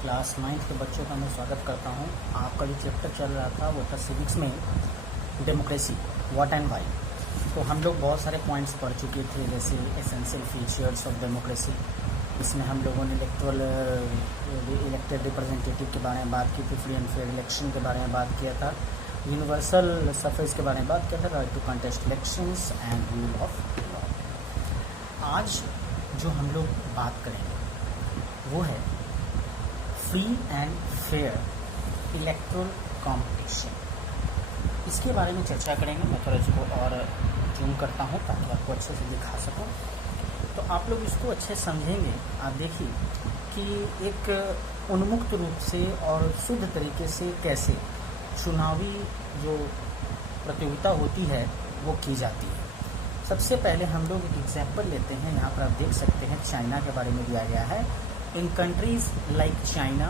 Class 9th के बच्चों का मैं स्वागत करता हूं। आपका जो चैप्टर चल रहा था वो था सिविक्स में डेमोक्रेसी, व्हाट एंड वाई। तो हम लोग बहुत सारे पॉइंट्स पढ़ चुके थे, जैसे एसेंशियल फीचर्स ऑफ डेमोक्रेसी। इसमें हम लोगों ने इलेक्टेड रिप्रेजेंटेटिव के बारे में बात की थी, फ्री एंड फेयर इलेक्शन के बारे में बात किया था, यूनिवर्सल सफरेज के बारे में बात किया था, right to contest elections and rule of law. आज जो हम लोग बात करेंगे वो है free and fair electoral competition. इसके बारे में चर्चा करेंगे। मैं थोड़ा इसको और जूम करता हूँ ताकि आपको अच्छे से दिखा सकूँ, तो आप लोग इसको अच्छे समझेंगे। आप देखिए कि एक उन्मुक्त रूप से और शुद्ध तरीके से कैसे चुनावी जो प्रतियोगिता होती है वो की जाती है। सबसे पहले हम लोग एक एग्जाम्पल लेते हैं। यहाँ पर आप देख सकते हैं चाइना के बारे में दिया गया है। In countries like China,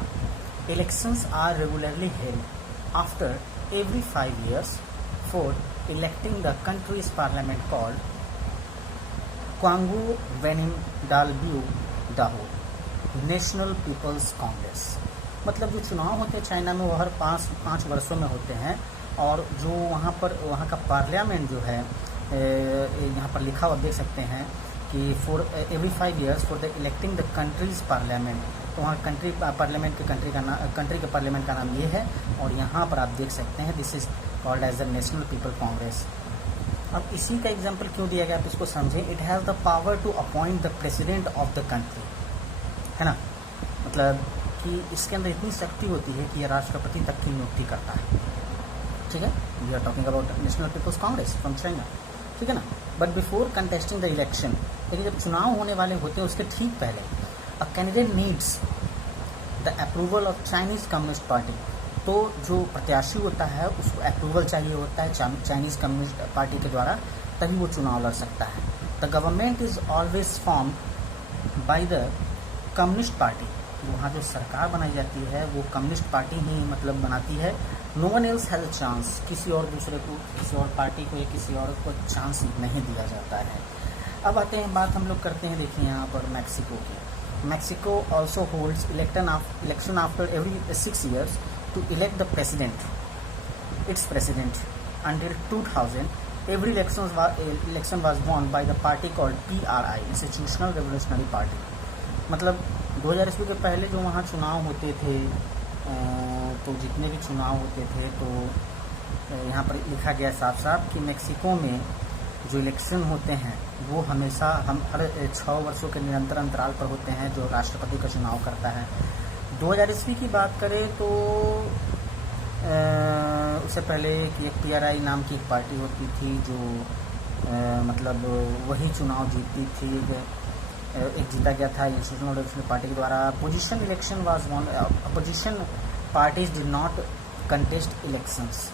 elections are regularly held after every 5 years for electing the country's parliament called Quangu Venim Dalbiu Daho National People's Congress। मतलब जो चुनाव होते हैं चाइना में वो हर पाँच वर्षों में होते हैं, और जो वहाँ का पार्लियामेंट जो है, यहाँ पर लिखा हुआ देख सकते हैं कि for every 5 years for the electing the countries parliament. तो वहाँ कंट्री पार्लियामेंट के कंट्री के पार्लियामेंट का नाम ये है, और यहाँ पर आप देख सकते हैं this is called as the National People Congress. अब इसी का एग्जांपल क्यों दिया गया आप इसको समझें। It has the power to appoint the president of the country, है ना। मतलब कि इसके अंदर इतनी शक्ति होती है कि यह राष्ट्रपति तक की नियुक्ति करता है। ठीक है, we are talking about National People's Congress from China, ठीक है ना। But before contesting the election, लेकिन जब चुनाव होने वाले होते हैं उसके ठीक पहले, a candidate needs the approval of Chinese communist party. तो जो प्रत्याशी होता है उसको अप्रूवल चाहिए होता है चाइनीज कम्युनिस्ट पार्टी के द्वारा, तभी वो चुनाव लड़ सकता है। The government is always formed by the communist party. वहाँ जो सरकार बनाई जाती है वो कम्युनिस्ट पार्टी ही मतलब बनाती है। No one else has a chance. किसी और दूसरे को, किसी और पार्टी को या किसी और को चांस नहीं दिया जाता है। अब आते हैं, बात हम लोग करते हैं, देखिए यहाँ पर मैक्सिको की। Mexico also holds election after every 6 years to elect the president, it's president. Until 2000 every election was won by the party called PRI, Institutional Revolutionary Party. मतलब 2000 ईस्वी के पहले जो वहाँ चुनाव होते थे, तो जितने भी चुनाव होते थे, तो यहाँ पर लिखा गया साफ साफ कि मेक्सिको में जो इलेक्शन होते हैं वो हमेशा हम हर 6 वर्षों के निरंतर अंतराल पर होते हैं, जो राष्ट्रपति का चुनाव करता है। 2000 ईस्वी की बात करें तो उससे पहले कि एक PRI नाम की एक पार्टी होती थी जो मतलब वही चुनाव जीतती थी। एक जीता गया था इंस्टीट्यूशनल रेवोल्यूशनरी पार्टी के द्वारा। Opposition election was one, opposition parties did not contest elections.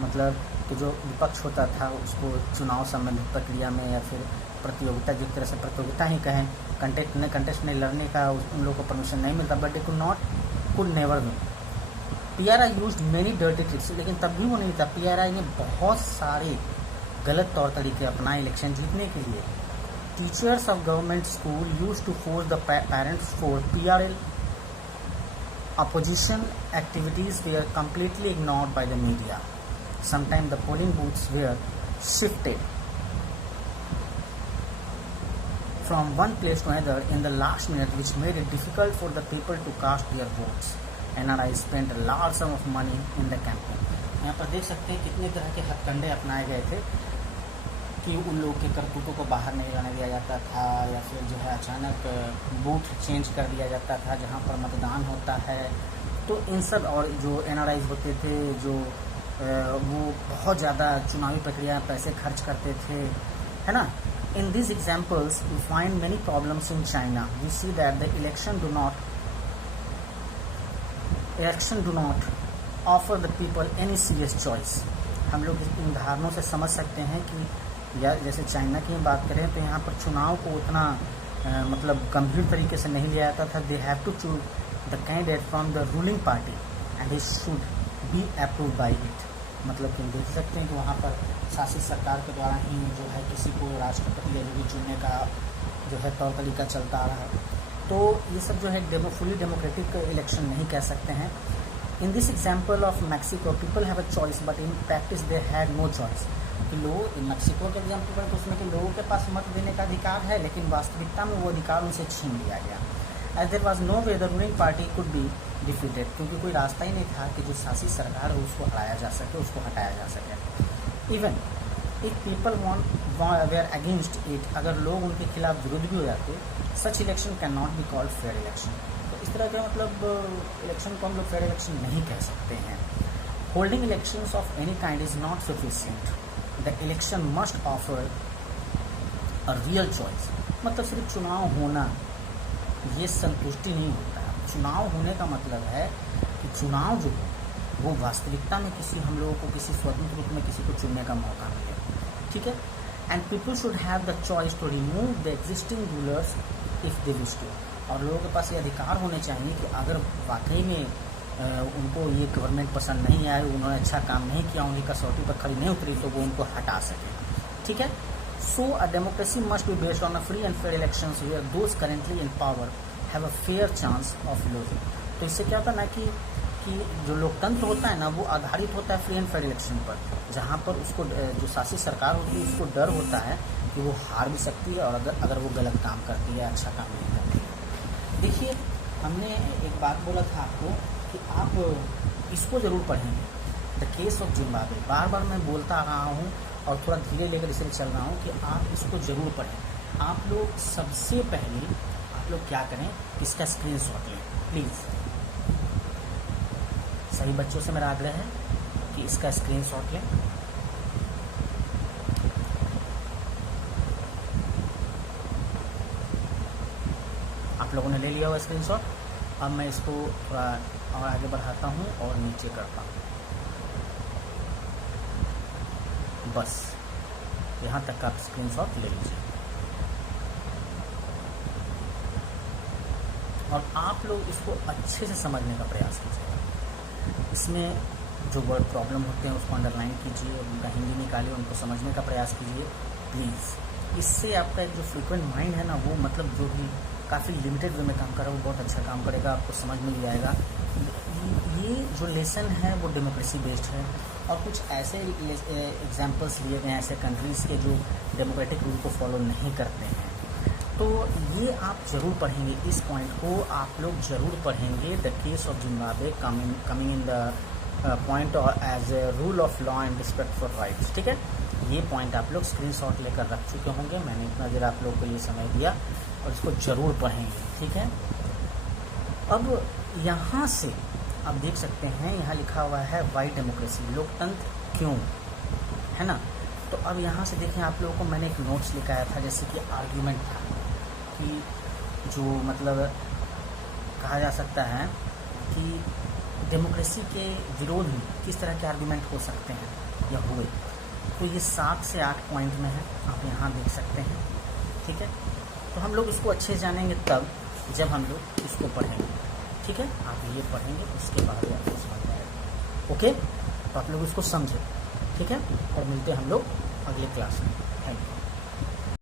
मतलब कि जो विपक्ष होता था उसको चुनाव संबंधित प्रक्रिया में या फिर प्रतियोगिता, जिस तरह से प्रतियोगिता ही कहें, कंटेस्ट में लड़ने का उन लोगों को परमिशन नहीं मिलता। But they could never win. PRI used many dirty tricks, लेकिन तब भी वो नहीं था। PRI ने बहुत सारे गलत तौर तरीके अपनाए इलेक्शन जीतने के लिए। Teachers of government school used to force the parents for PRL. Opposition activities were completely ignored by the media. Sometimes the polling booths were shifted from one place to another in the last minute, which made it difficult for the people to cast their votes. NRI spent a large sum of money in the campaign. यहाँ पर देख सकते हैं कितने तरह के हथकंडे अपनाए गए थे कि उन लोगों के करतूतों को बाहर नहीं लाने दिया जाता था, या फिर जो है अचानक बूथ चेंज कर दिया जाता था जहां पर मतदान होता है। तो इन सब, और जो NRIs होते थे जो वो बहुत ज़्यादा चुनावी प्रक्रिया में पैसे खर्च करते थे, है ना। In this examples we find many problems in China. We see that the election do not offer the people any serious choice. हम लोग इन उदाहरणों से समझ सकते हैं कि, या जैसे चाइना की बात करें तो यहाँ पर चुनाव को उतना मतलब गंभीर तरीके से नहीं लिया जाता था। They have to choose the candidate from the ruling party and he should be approved by it. मतलब कि देख सकते हैं कि वहाँ पर शासित सरकार के द्वारा ही जो है किसी को राष्ट्रपति या जो भी चुनने का जो है तौर तरीका चलता आ रहा है। तो ये सब जो है फुली डेमोक्रेटिक इलेक्शन नहीं कह सकते हैं। In this example of Mexico people have a choice but in practice they had no choice. कि लोग मैक्सिको के एग्जाम्पल पर तो उसमें कि लोगों के पास मत देने का अधिकार है, लेकिन वास्तविकता में वो अधिकार उनसे छीन लिया गया। As there was no way the ruling party could be defeated, क्योंकि कोई रास्ता ही नहीं था कि जो शासित सरकार है उसको हटाया जा सके, उसको हटाया जा सके। Even if people were against it, अगर लोग उनके खिलाफ विरोध भी हो जाते, such election can not be called fair election. तो इस तरह का मतलब इलेक्शन को हम लोग फेयर इलेक्शन नहीं कह सकते हैं। Holding elections of any kind is not sufficient, the election must offer a real choice. मतलब सिर्फ चुनाव होना ये संतुष्टि नहीं होता है। चुनाव होने का मतलब है कि चुनाव जो है वो वास्तविकता में किसी हम लोगों को किसी स्वतंत्र रूप में किसी को चुनने का मौका मिले, ठीक है। And people should have the choice to remove the existing rulers if they wish to. और लोगों के पास ये अधिकार होने चाहिए कि अगर वाकई में उनको ये गवर्नमेंट पसंद नहीं आए, उन्होंने अच्छा काम नहीं किया, उनकी कसौटी पर खड़ी नहीं उतरी, तो वो उनको हटा सके, ठीक है। So a democracy must be based on a free and fair elections where those currently in power have a fair chance of losing. तो इससे क्या होता है ना कि जो लोकतंत्र होता है ना वो आधारित होता है फ्री एंड फेयर इलेक्शन पर, जहाँ पर उसको जो शासित सरकार होती है उसको डर होता है कि वो हार भी सकती है, और अगर वो गलत काम करती है, अच्छा काम नहीं करती है। देखिए, हमने एक बात बोला था आपको कि आप इसको ज़रूर पढ़ेंगे, द केस ऑफ जिम्बाब्वे। बार बार मैं बोलता रहा हूँ और थोड़ा धीरे लेकर इसे चल रहा हूँ कि आप इसको ज़रूर पढ़ें। आप लोग सबसे पहले आप लोग क्या करें, इसका स्क्रीनशॉट लें प्लीज़। सभी बच्चों से मेरा आग्रह है कि इसका स्क्रीनशॉट लें। आप लोगों ने ले लिया हुआ स्क्रीनशॉट। अब मैं इसको थोड़ा और आगे बढ़ाता हूँ और नीचे करता हूँ, बस यहाँ तक का आप स्क्रीनशॉट ले लीजिए। और आप लोग इसको अच्छे से समझने का प्रयास कीजिएगा। इसमें जो वर्ड प्रॉब्लम होते हैं उसको अंडरलाइन कीजिए, उनका हिंदी निकालिए, उनको समझने का प्रयास कीजिए प्लीज़। इससे आपका एक जो फ्रीक्वेंट माइंड है ना, वो मतलब जो भी काफ़ी लिमिटेड वे में काम कर रहा है वो बहुत अच्छा काम करेगा, आपको समझ में भी आएगा। ये जो लेसन है वो डेमोक्रेसी बेस्ड है, और कुछ ऐसे एग्जांपल्स लिए गए हैं ऐसे कंट्रीज़ के जो डेमोक्रेटिक रूल को फॉलो नहीं करते हैं। तो ये आप ज़रूर पढ़ेंगे, इस पॉइंट को आप लोग ज़रूर पढ़ेंगे। The case of Zimbabwe coming in the point as a rule of law and respect for rights, ठीक है। ये पॉइंट आप लोग स्क्रीनशॉट लेकर रख चुके होंगे। मैंने इतना देर आप लोग के लिए समय दिया और इसको ज़रूर पढ़ेंगे, ठीक है। अब यहाँ से आप देख सकते हैं, यहाँ लिखा हुआ है वाई डेमोक्रेसी, लोकतंत्र क्यों, है ना। तो अब यहाँ से देखें, आप लोगों को मैंने एक नोट्स लिखाया था, जैसे कि आर्ग्यूमेंट था कि जो मतलब कहा जा सकता है कि डेमोक्रेसी के विरोध में किस तरह के आर्ग्यूमेंट हो सकते हैं या हुए। तो ये 7 से 8 पॉइंट में है, आप यहाँ देख सकते हैं, ठीक है। तो हम लोग इसको अच्छे से जानेंगे तब जब हम लोग इसको पढ़ेंगे, ठीक है। आप ये पढ़ेंगे, उसके बाद आपको समझ आएगा, ओके। तो आप लोग इसको समझें, ठीक है। और मिलते हैं हम लोग अगले क्लास में। Thank you.